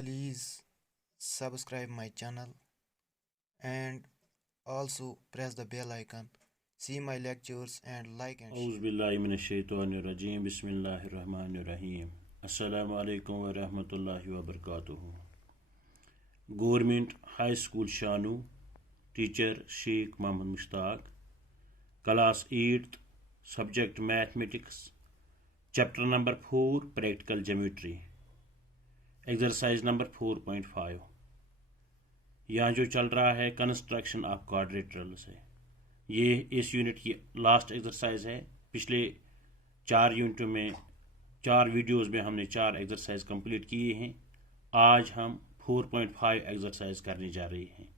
Please subscribe my channel and also press the bell icon. See my lectures and like and share. औज़ुबिल्लाहिमिनश्शैतानिर्रजीम बिस्मिल्लाहिर्रहमानिर्रहीम अस्सलामु अलैकुम व रहमतुल्लाहि व बरकातुहू। Government high school Shanu, teacher Shaikh Mohammad Mushtaq, class 8th, subject mathematics, chapter number 4 practical geometry, exercise number 4.5। यहाँ जो चल रहा है कंस्ट्रक्शन ऑफ क्वाड्रिलेटरल्स है। ये इस यूनिट की लास्ट एक्सरसाइज है। पिछले 4 यूनिटों में 4 वीडियोस में हमने 4 एक्सरसाइज कंप्लीट किए हैं। आज हम 4.5 एक्सरसाइज करने जा रहे हैं।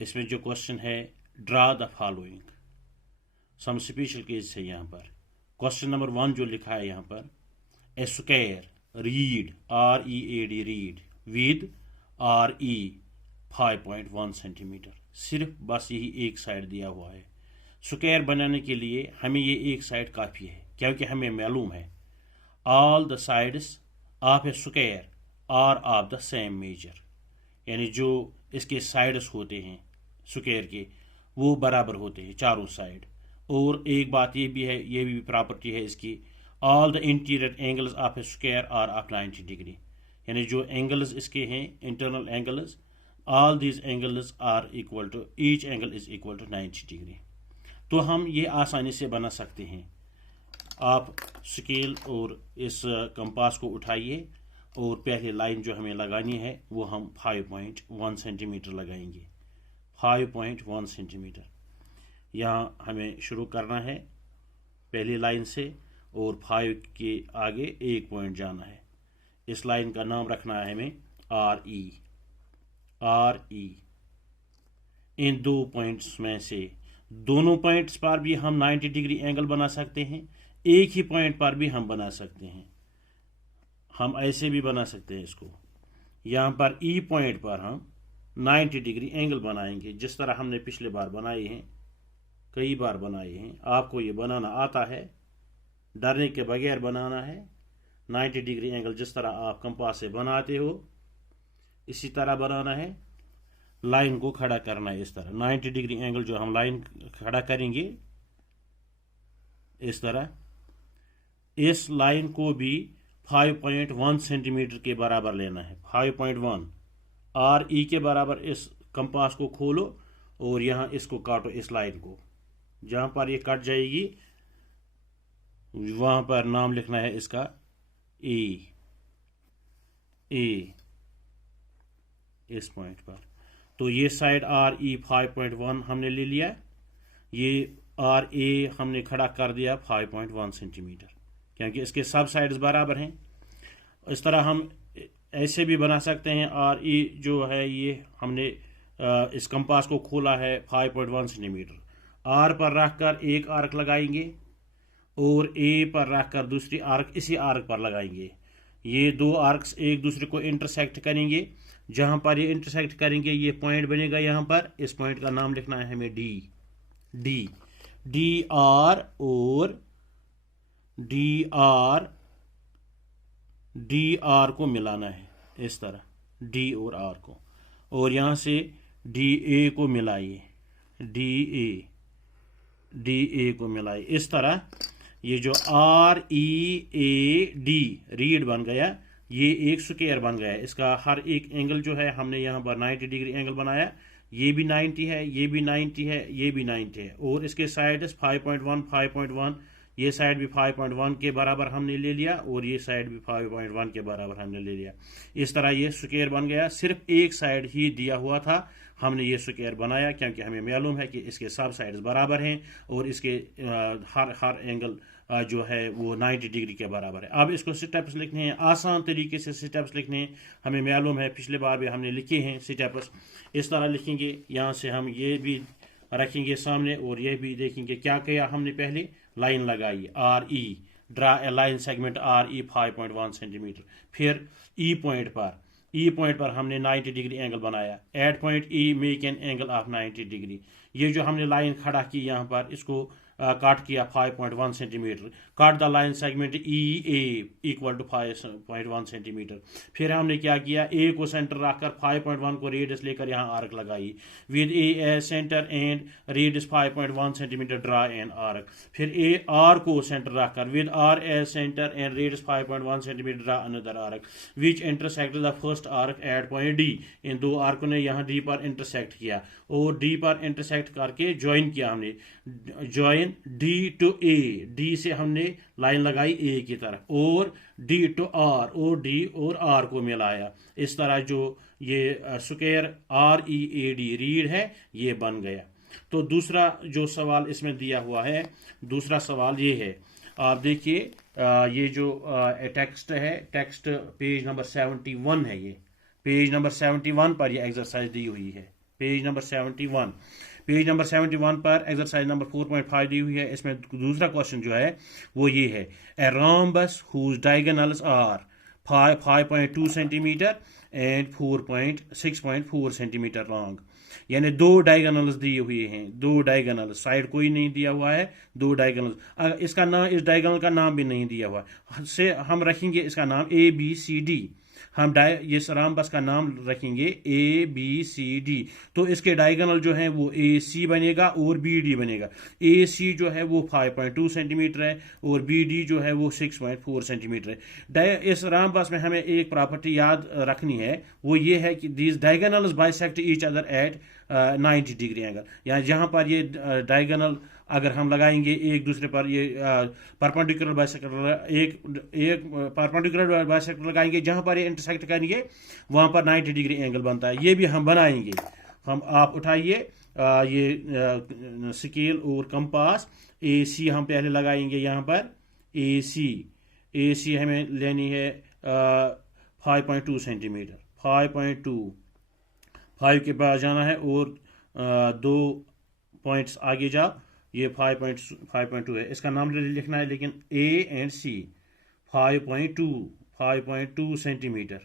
इसमें जो क्वेश्चन है, draw the following, some special case है। यहाँ पर क्वेश्चन नंबर 1 जो लिखा है यहाँ पर, A square read READ read with RE 5.1 centimetre. सिर्फ बस यही एक साइड दिया हुआ है। स्क्वायर बनाने के लिए हमें ये एक साइड काफ़ी है, क्योंकि हमें मालूम है all the sides of a square are of the same measure, यानी जो इसके साइड्स होते हैं स्क्वायर के वो बराबर होते हैं चारों साइड। और एक बात ये भी है, ये भी प्रॉपर्टी है इसकी, all the interior angles of a square are of 90 degree, यानी जो एंगल्स इसके हैं internal angles, all these angles are equal to, each angle is equal to 90 degree. तो हम ये आसानी से बना सकते हैं। आप स्केल और इस कंपास को उठाइए और पहले लाइन जो हमें लगानी है वो हम 5.1 सेंटीमीटर लगाएंगे। 5.1 सेंटीमीटर यहाँ हमें शुरू करना है पहली लाइन से, और 5 के आगे 1 पॉइंट जाना है। इस लाइन का नाम रखना है हमें RE। इन 2 पॉइंट्स में से दोनों पॉइंट्स पर भी हम 90 डिग्री एंगल बना सकते हैं, एक ही पॉइंट पर भी हम बना सकते हैं। हम ऐसे भी बना सकते हैं इसको। यहाँ पर E पॉइंट पर हम 90 डिग्री एंगल बनाएंगे, जिस तरह हमने पिछले बार बनाए हैं, कई बार बनाए हैं। आपको ये बनाना आता है, डरने के बगैर बनाना है। 90 डिग्री एंगल जिस तरह आप कंपास से बनाते हो इसी तरह बनाना है। लाइन को खड़ा करना है इस तरह। 90 डिग्री एंगल जो हम लाइन खड़ा करेंगे इस तरह, इस लाइन को भी 5.1 सेंटीमीटर के बराबर लेना है। 5.1 RE के बराबर इस कंपास को खोलो और यहाँ इसको काटो, इस लाइन को। जहाँ पर ये कट जाएगी वहाँ पर नाम लिखना है इसका A इस पॉइंट पर। तो ये साइड RE 5.1 हमने ले लिया, ये RA हमने खड़ा कर दिया 5.1 सेंटीमीटर, क्योंकि इसके सब साइड्स बराबर हैं। इस तरह हम ऐसे भी बना सकते हैं। RE जो है ये हमने इस कंपास को खोला है 5.1 सेंटीमीटर, R पर रखकर एक आर्क लगाएंगे और A पर रखकर दूसरी आर्क इसी आर्क पर लगाएंगे। ये 2 आर्क्स एक दूसरे को इंटरसेक्ट करेंगे। जहां पर ये इंटरसेक्ट करेंगे ये पॉइंट बनेगा। यहाँ पर इस पॉइंट का नाम लिखना है हमें DR और DR को मिलाना है इस तरह, D और R को, और यहाँ से DA को मिलाइए, DA को मिलाइए इस तरह। ये जो READ रीड बन गया, ये एक स्क्वायर बन गया। इसका हर एक एंगल जो है हमने यहाँ पर 90 डिग्री एंगल बनाया। ये भी 90 है, ये भी 90 है, ये भी 90 है, और इसके साइड 5.1, ये साइड भी 5.1 के बराबर हमने ले लिया और ये साइड भी 5.1 के बराबर हमने ले लिया। इस तरह ये स्क्वायर बन गया। सिर्फ एक साइड ही दिया हुआ था, हमने ये स्क्वायर बनाया, क्योंकि हमें मालूम है कि इसके सब साइड्स बराबर हैं और इसके हर एंगल जो है वो 90 डिग्री के बराबर है। अब इसको स्टेप्स लिखने हैं, आसान तरीके से स्टेप्स लिखने हैं। हमें मालूम है पिछले बार भी हमने लिखे हैं स्टेप्स। इस तरह लिखेंगे। यहाँ से हम ये भी रखेंगे सामने और ये भी देखेंगे क्या किया हमने। पहले लाइन लगाई RE, draw a line segment RE 5.1 centimetre. फिर E पॉइंट पर हमने 90 डिग्री एंगल बनाया। At point E make an angle of 90 degree. ये जो हमने लाइन खड़ा की यहाँ पर, इसको कट किया 5.1 centimetre, cut the line segment E A equal to 5.1 centimetre. फिर हमने क्या किया, ए को सेंटर रखकर 5.1 को रेडियस लेकर यहाँ आर्क लगाई, with A as centre and radius 5.1 centimetre draw an arc. फिर ए आर को सेंटर रखकर with R as centre and radius 5.1 centimetre draw another arc which intersect the first arc at point D. इन दो आर्कों ने यहाँ D पर intersect किया और डी पर इंटरसेक्ट करके ज्वाइन किया हमने, join D to A, D से हमने लाइन लगाई ए की तरफ, और डी टू आर, और डी और आर को मिलाया। इस तरह जो ये square R E A D read है ये बन गया। तो दूसरा जो सवाल इसमें दिया हुआ है, दूसरा सवाल ये है, आप देखिए ये जो टेक्स्ट है, टेक्स्ट पेज नंबर 71 है, ये पेज नंबर 71 पर ये एक्सरसाइज दी हुई है, पेज नंबर 71। पेज नंबर 71 पर एक्सरसाइज नंबर 4.5 दी हुई है। इसमें दूसरा क्वेश्चन जो है वो ये है, ए rhombus whose diagonals are 5.2 centimetre and 6.4 centimetre long. यानी दो डायगोनल्स दिए हुए हैं, दो डायगोनल, साइड कोई नहीं दिया हुआ है, दो डायगोनल। इसका नाम, इस डायगोनल का नाम भी नहीं दिया हुआ है, से हम रखेंगे इसका नाम ए बी सी डी। हम इस रामबस का नाम रखेंगे ए बी सी डी। तो इसके डायगोनल जो है वो ए सी बनेगा और बी डी बनेगा। ए सी जो है वो 5.2 सेंटीमीटर है और बी डी जो है वो 6.4 सेंटीमीटर है। इस रामबस में हमें एक प्रॉपर्टी याद रखनी है, वो ये है कि these diagonals bisect each other at 90 degree angle. यानी जहां पर ये डायगोनल अगर हम लगाएंगे एक दूसरे पर, ये परपेंडिकुलर बाइसेक्टर, एक परपेंडिकुलर बाइसेक्टर लगाएंगे, जहां पर ये इंटरसेक्ट करेंगे वहां पर 90 डिग्री एंगल बनता है। ये भी हम बनाएंगे। हम आप उठाइए ये स्केल और कंपास। ए सी हम पहले लगाएंगे यहाँ पर, ए सी हमें लेनी है 5.2 सेंटीमीटर, 5 के पास जाना है और 2 पॉइंट्स आगे जाओ, ये 5.2 है, इसका नाम लिखना है, लेकिन ए एंड सी 5.2 सेंटीमीटर।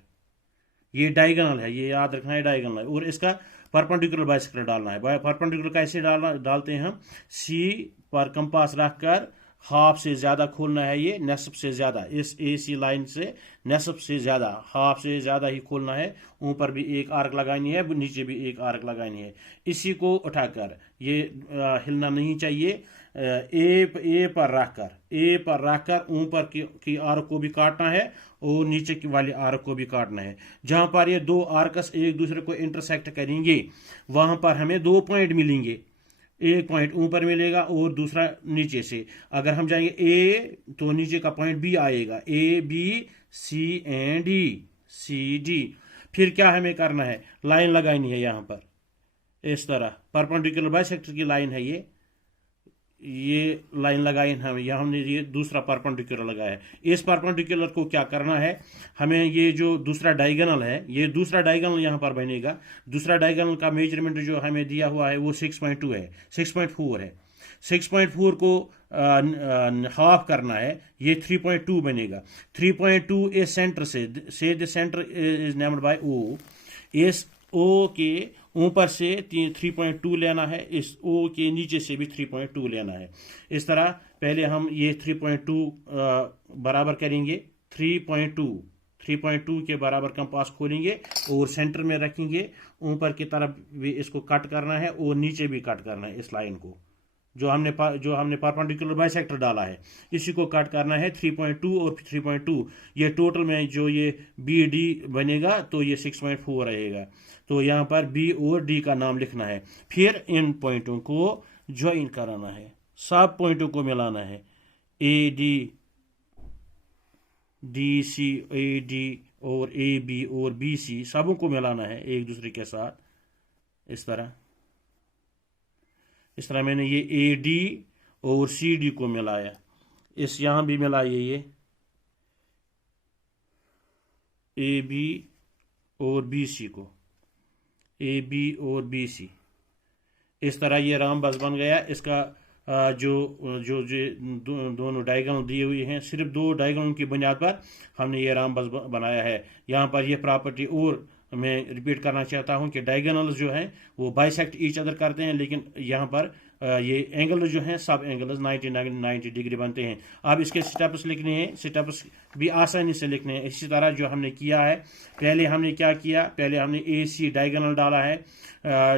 ये डायगोनल है, ये याद रखना है, डायगोनल है। और इसका परपेंडिकुलर बाइसेक्टर डालना है। परपेंडिकुलर कैसे डालते हैं हम, सी पर कंपास रखकर हाफ से ज्यादा खोलना है, ये नस्ब से ज्यादा, इस ए सी लाइन से नस्ब से ज्यादा, हाफ से ज्यादा ही खोलना है। ऊपर भी एक आर्क लगानी है, नीचे भी एक आर्क लगानी है। इसी को उठाकर ये हिलना नहीं चाहिए, ए पर रखकर ऊपर की आर्क को भी काटना है और नीचे की वाली आर्क को भी काटना है। जहां पर ये दो आर्कस एक दूसरे को इंटरसेक्ट करेंगे वहां पर हमें 2 पॉइंट मिलेंगे, एक पॉइंट ऊपर मिलेगा और दूसरा नीचे से। अगर हम जाएंगे ए तो नीचे का पॉइंट बी आएगा, A B C and D, C D. फिर क्या हमें करना है, लाइन लगानी है यहाँ पर, इस तरह परपेंडिकुलर बाइसेक्टर की लाइन है ये लाइन लगाई हमें, यहाँ हमने ये दूसरा परपेंडिकुलर लगाया है। इस परपेंडिकुलर को क्या करना है, हमें ये जो दूसरा डायगोनल है, ये दूसरा डायगोनल यहाँ पर बनेगा। दूसरा डायगोनल का मेजरमेंट जो हमें दिया हुआ है वो 6.2 है, 6.4 है। 6.4 को हाफ करना है, ये 3.2 बनेगा। 3.2 इस सेंटर से the centre is named by O. इस ओ के ऊपर से 3.2 लेना है, इस ओ के नीचे से भी 3.2 लेना है। इस तरह पहले हम ये 3.2 बराबर करेंगे, 3.2 के बराबर कंपास खोलेंगे और सेंटर में रखेंगे। ऊपर की तरफ भी इसको कट करना है और नीचे भी कट करना है। इस लाइन को जो हमने परपेंडिकुलर बाइसेक्टर डाला है इसी को कट करना है। 3.2 और 3.2 ये टोटल में जो ये बी डी बनेगा तो ये 6.4 रहेगा। तो यहाँ पर बी और डी का नाम लिखना है। फिर इन पॉइंटों को ज्वाइन कराना है, सब पॉइंटों को मिलाना है। A D, D C, A D और ए बी और बी सी सबों को मिलाना है एक दूसरे के साथ। इस तरह मैंने ये ए डी और सी डी को मिलाया। इस यहाँ भी मिलाइए ये ए बी और बी सी को, ए बी और बी सी। इस तरह ये रामबस बन गया। इसका जो दोनों डायगोनल दिए हुए हैं, सिर्फ 2 डायगोनल की बुनियाद पर हमने ये रामबस बनाया है। यहाँ पर ये प्रॉपर्टी और मैं रिपीट करना चाहता हूँ कि डायगोनल्स जो हैं वो बाइसेक्ट ईच अदर करते हैं, लेकिन यहाँ पर ये एंगल जो हैं सब एंगल्स 90 डिग्री बनते हैं। अब इसके स्टेप्स लिखने हैं, स्टेप्स भी आसानी से लिखने हैं। इसी तरह जो हमने किया है, पहले हमने क्या किया, पहले हमने ए सी डायगोनल डाला है,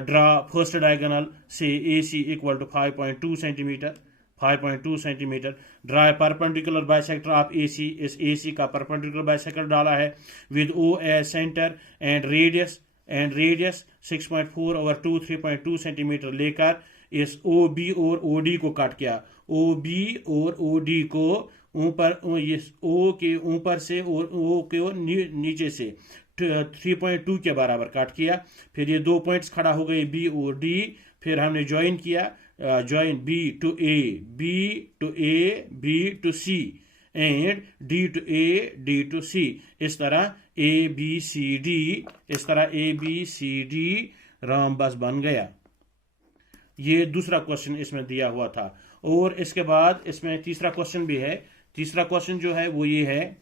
ड्रा फर्स्ट डायगोनल से A C equal to 5.2 centimetre, 5.2 centimetre. Draw perpendicular bisector of A C, इस ए सी का परपेंडिकुलर बाइसेक्टर डाला है with O as centre and radius 6.4 over 2 3.2 centimetre लेकर इस ओ बी और ओ डी को काट किया। ओ बी और ओ डी को ऊपर, इस ओ के ऊपर से और ओ के नीचे से 3.2 के बराबर काट किया। फिर ये दो पॉइंट्स खड़ा हो गए बी और डी। फिर हमने ज्वाइन किया, join B to A, B to A, B to C and D to A, D to C. इस तरह ए बी सी डी, इस तरह ए बी सी डी रामबस बन गया। ये दूसरा क्वेश्चन इसमें दिया हुआ था। और इसके बाद इसमें तीसरा क्वेश्चन भी है। तीसरा क्वेश्चन जो है वो ये है,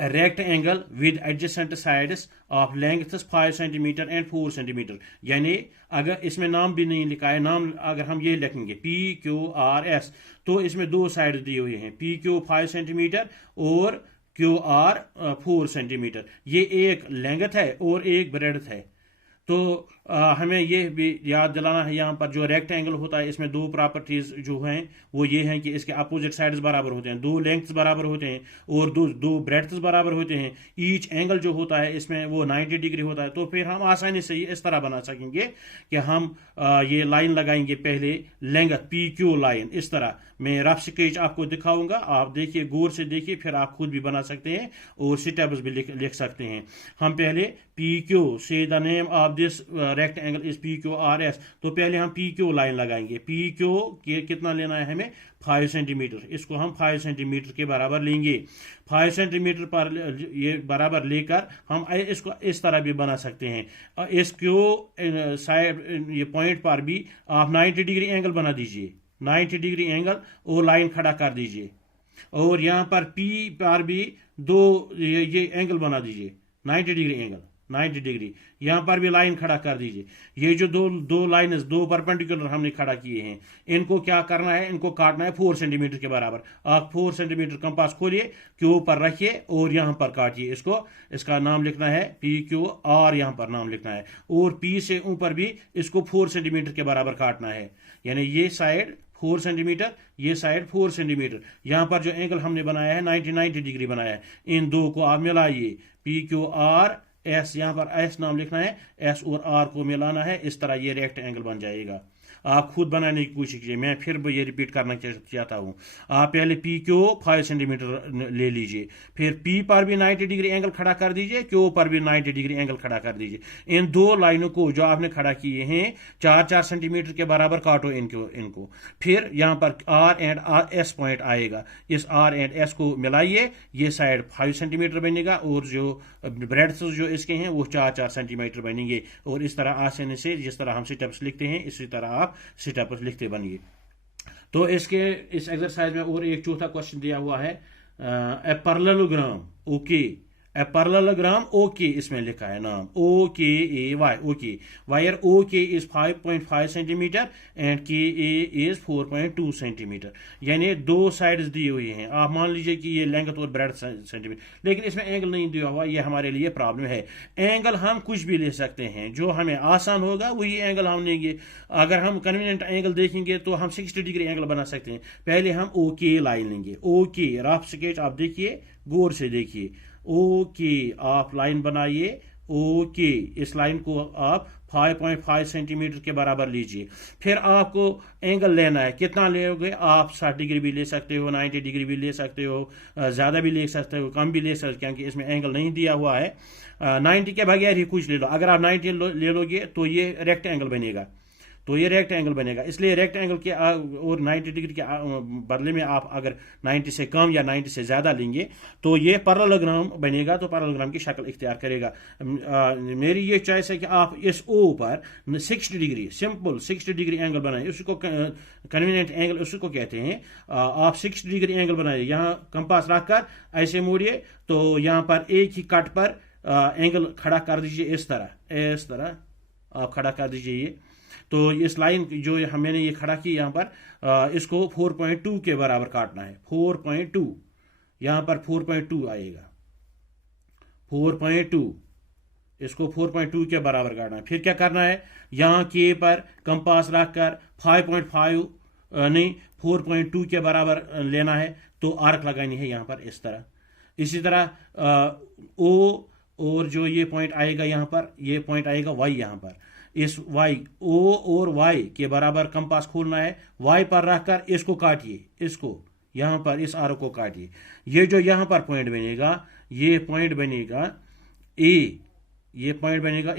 rectangle with adjacent sides of lengths 5 centimetre and 4 centimetre. यानी अगर इसमें नाम भी नहीं लिखा है, नाम अगर हम ये लिखेंगे पी क्यू आर एस, तो इसमें दो साइड दिए हुए हैं, पी क्यू 5 सेंटीमीटर और क्यू आर 4 सेंटीमीटर। ये एक लेंथ है और एक ब्रेड्थ है। तो हमें ये भी याद दिलाना है, यहाँ पर जो रेक्टेंगल होता है इसमें दो प्रॉपर्टीज जो हैं वो ये हैं कि इसके अपोजिट साइड्स बराबर होते हैं, दो लेंथ्स बराबर होते हैं और दो ब्रेड्थ्स बराबर होते हैं। ईच एंगल जो होता है इसमें वो 90 डिग्री होता है। तो फिर हम आसानी से इस तरह बना सकेंगे कि हम ये लाइन लगाएंगे, पहले लेंथ पी क्यू लाइन। इस तरह मैं रफ स्केच आपको दिखाऊंगा, आप देखिए, गौर से देखिए, फिर आप खुद भी बना सकते हैं और स्टेप्स भी लिख सकते हैं। हम पहले पी क्यू से the name of this rectangle is P Q R S, तो पहले हम पी क्यू लाइन लगाएंगे। पी क्यू कितना लेना है हमें, 5 सेंटीमीटर। इसको हम 5 सेंटीमीटर के बराबर लेंगे। 5 सेंटीमीटर पर ये बराबर लेकर हम इसको इस तरह भी बना सकते हैं। इस क्यू साइड ये पॉइंट पर भी आप 90 डिग्री एंगल बना दीजिए, 90 डिग्री एंगल और लाइन खड़ा कर दीजिए। और यहाँ पर पी पर भी दो ये एंगल बना दीजिए, 90 डिग्री एंगल, 90 डिग्री। यहाँ पर भी लाइन खड़ा कर दीजिए। ये जो दो लाइन्स, दो परपेंडिकुलर हमने खड़ा किए हैं, इनको क्या करना है, इनको काटना है 4 सेंटीमीटर के बराबर। आप 4 सेंटीमीटर कंपास खोलिए, क्यू पर रखिए और यहाँ पर काटिए इसको। इसका नाम लिखना है पी क्यू आर, यहाँ पर नाम लिखना है। और पी से ऊपर भी इसको 4 सेंटीमीटर के बराबर काटना है। यानी ये साइड 4 सेंटीमीटर, ये साइड 4 सेंटीमीटर। यहाँ पर जो एंगल हमने बनाया है 90 डिग्री बनाया है। इन दो को आप मिलाइए, पी क्यू आर एस, यहाँ पर एस नाम लिखना है, एस और आर को मिलाना है। इस तरह ये रेक्टेंगल बन जाएगा। आप खुद बनाने की कोशिश कीजिए, मैं फिर ये रिपीट करना चाहता हूँ। आप पहले पी क्यू 5 सेंटीमीटर ले लीजिए, फिर पी पर भी 90 डिग्री एंगल खड़ा कर दीजिए, क्यू पर भी 90 डिग्री एंगल खड़ा कर दीजिए। इन दो लाइनों को जो आपने खड़ा किए हैं 4-4 सेंटीमीटर के बराबर काटो इनको। फिर यहाँ पर आर एंड एस पॉइंट आएगा, इस आर एंड एस को मिलाइए। ये साइड 5 सेंटीमीटर बनेगा और जो ब्रेड्थ जो इसके हैं वो 4-4 सेंटीमीटर बनेंगे। और इस तरह आसानी से, जिस तरह हम स्टेप्स लिखते हैं, इसी तरह आप स्टेप्स लिखते बनिए। तो इस एक्सरसाइज में और एक चौथा क्वेश्चन दिया हुआ है, a parallelogram okay, a parallelogram okay, इसमें लिखा है नाम ओ के ए वाई, ओके, वायर ओ के इज 5.5 सेंटीमीटर एंड के ए इज 4.2 सेंटीमीटर। यानी दो साइड्स दी हुई हैं। आप मान लीजिए कि ये लेंथ और ब्रेड्थ सेंटीमीटर, लेकिन इसमें एंगल नहीं दिया हुआ, ये हमारे लिए प्रॉब्लम है। एंगल हम कुछ भी ले सकते हैं, जो हमें आसान होगा वही एंगल हम लेंगे। अगर हम कन्वीनियंट एंगल देखेंगे तो हम 60 डिग्री एंगल बना सकते हैं। पहले हम ओ के लाइन लेंगे, ओ के रफ स्केच आप देखिए, गौर से देखिए। ओके, आप लाइन बनाइए, ओके, इस लाइन को आप 5.5 सेंटीमीटर के बराबर लीजिए। फिर आपको एंगल लेना है, कितना लोगे आप, 60 डिग्री भी ले सकते हो, 90 डिग्री भी ले सकते हो, ज़्यादा भी ले सकते हो, कम भी ले सकते हो, क्योंकि इसमें एंगल नहीं दिया हुआ है। 90 के बगैर ही कुछ ले लो। अगर आप 90 ले लोगे तो ये रेक्टेंगल बनेगा, तो ये रेक्टेंगल बनेगा। इसलिए रेक्टेंगल के और 90 डिग्री के बदले में आप अगर 90 से कम या 90 से ज़्यादा लेंगे तो ये पैरेललोग्राम बनेगा, तो पैरेललोग्राम की शक्ल इख्तियार करेगा। मेरी ये चॉइस है कि आप इस ओ पर 60 डिग्री, सिंपल 60 डिग्री एंगल बनाए, उसको कन्वीनियंट एंगल उसको कहते हैं। आप 60 डिग्री एंगल बनाइए, यहाँ कंपास रखकर ऐसे मोड़िए, तो यहाँ पर एक ही कट पर एंगल खड़ा कर दीजिए। इस तरह आप खड़ा कर दीजिए ये। तो इस लाइन जो मैंने ये खड़ा की यहाँ पर, इसको 4.2 के बराबर काटना है। 4.2 यहाँ पर 4.2 आएगा, 4.2 इसको 4.2 के बराबर काटना है। फिर क्या करना है, यहाँ के पर कंपास रखकर 5.5 नहीं 4.2 के बराबर लेना है, तो आर्क लगानी है यहाँ पर इस तरह। इसी तरह ओ और जो ये पॉइंट आएगा यहाँ पर, ये पॉइंट आएगा वाई यहाँ पर, इस वाई ओ और वाई के बराबर कंपास खोलना है, वाई पर रखकर इसको काटिए, इसको यहाँ पर इस आर्क को काटिए। ये जो यहाँ पर पॉइंट बनेगा, ये पॉइंट बनेगा ए, ये पॉइंट बनेगा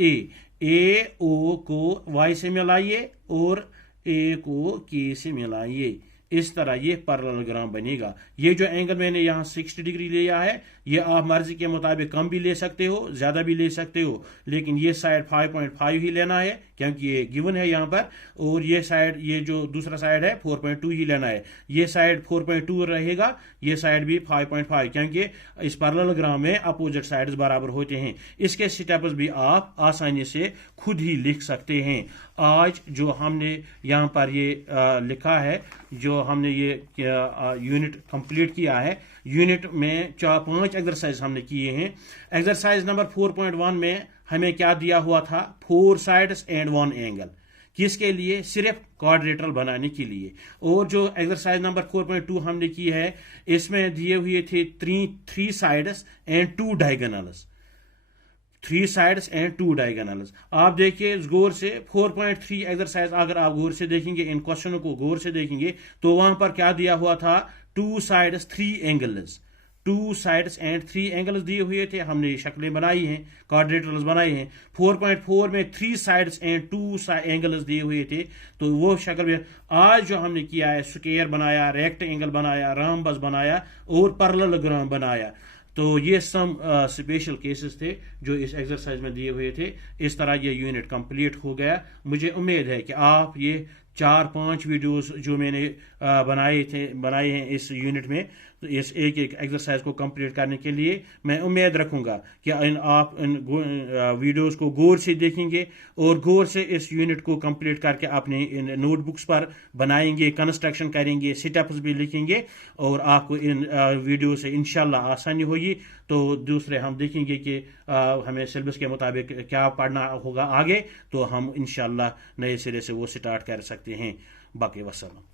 ए ओ को वाई से मिलाइए और ए को के से मिलाइए, इस तरह ये पैरेललोग्राम बनेगा। ये जो एंगल मैंने यहाँ 60 डिग्री लिया है, ये आप मर्जी के मुताबिक कम भी ले सकते हो, ज्यादा भी ले सकते हो, लेकिन ये साइड 5.5 ही लेना है क्योंकि ये गिवन है यहाँ पर, और ये साइड, ये जो दूसरा साइड है 4.2 ही लेना है। ये साइड 4.2 रहेगा, ये साइड भी 5.5, क्योंकि इस पैरेललोग्राम में अपोजिट साइड्स बराबर होते हैं। इसके स्टेप्स भी आप आसानी से खुद ही लिख सकते हैं। आज जो हमने यहाँ पर ये लिखा है, जो हमने ये यूनिट कंप्लीट किया है, यूनिट में 5 एक्सरसाइज हमने किए हैं। एक्सरसाइज नंबर 4.1 में हमें क्या दिया हुआ था, 4 साइड्स एंड 1 एंगल, किसके लिए, सिर्फ क्वाड्रिलेटरल बनाने के लिए। और जो एक्सरसाइज नंबर 4.2 हमने की है, इसमें दिए हुए थे 3 sides and 2 diagonals, 3 sides and 2 diagonals. आप देखिए गौर से 4.3 एक्सरसाइज अगर आप गौर से देखेंगे, इन क्वेश्चनों को गौर से देखेंगे, तो वहां पर क्या दिया हुआ था, 2 sides 3 angles, 2 sides and 3 angles दिए हुए थे। हमने ये शक्लें बनाई हैं, क्वाड्रिलेटरल्स बनाए हैं। 4.4 में 3 साइड्स एंड 2 एंगल्स दिए हुए थे, तो वो शक्ल में आज जो हमने किया है, स्क्वायर बनाया, रेक्टेंगल बनाया, रॉम्बस बनाया और पैरेललोग्राम बनाया। तो ये सम स्पेशल केसेस थे जो इस एक्सरसाइज में दिए हुए थे। इस तरह ये यूनिट कंप्लीट हो गया। मुझे उम्मीद है कि आप ये 4-5 वीडियोस जो मैंने बनाए हैं इस यूनिट में, तो इस एक एक्सरसाइज को कंप्लीट करने के लिए मैं उम्मीद रखूंगा कि आप इन वीडियोस को गौर से देखेंगे और गौर से इस यूनिट को कंप्लीट करके अपने इन नोटबुक्स पर बनाएंगे, कंस्ट्रक्शन करेंगे, स्टेप्स भी लिखेंगे, और आपको इन वीडियो से इंशाल्लाह आसानी होगी। तो दूसरे हम देखेंगे कि हमें सिलेबस के मुताबिक क्या पढ़ना होगा आगे, तो हम इंशाल्लाह नए सिरे से वो स्टार्ट कर सकते हैं। बाकी वस्सलाम।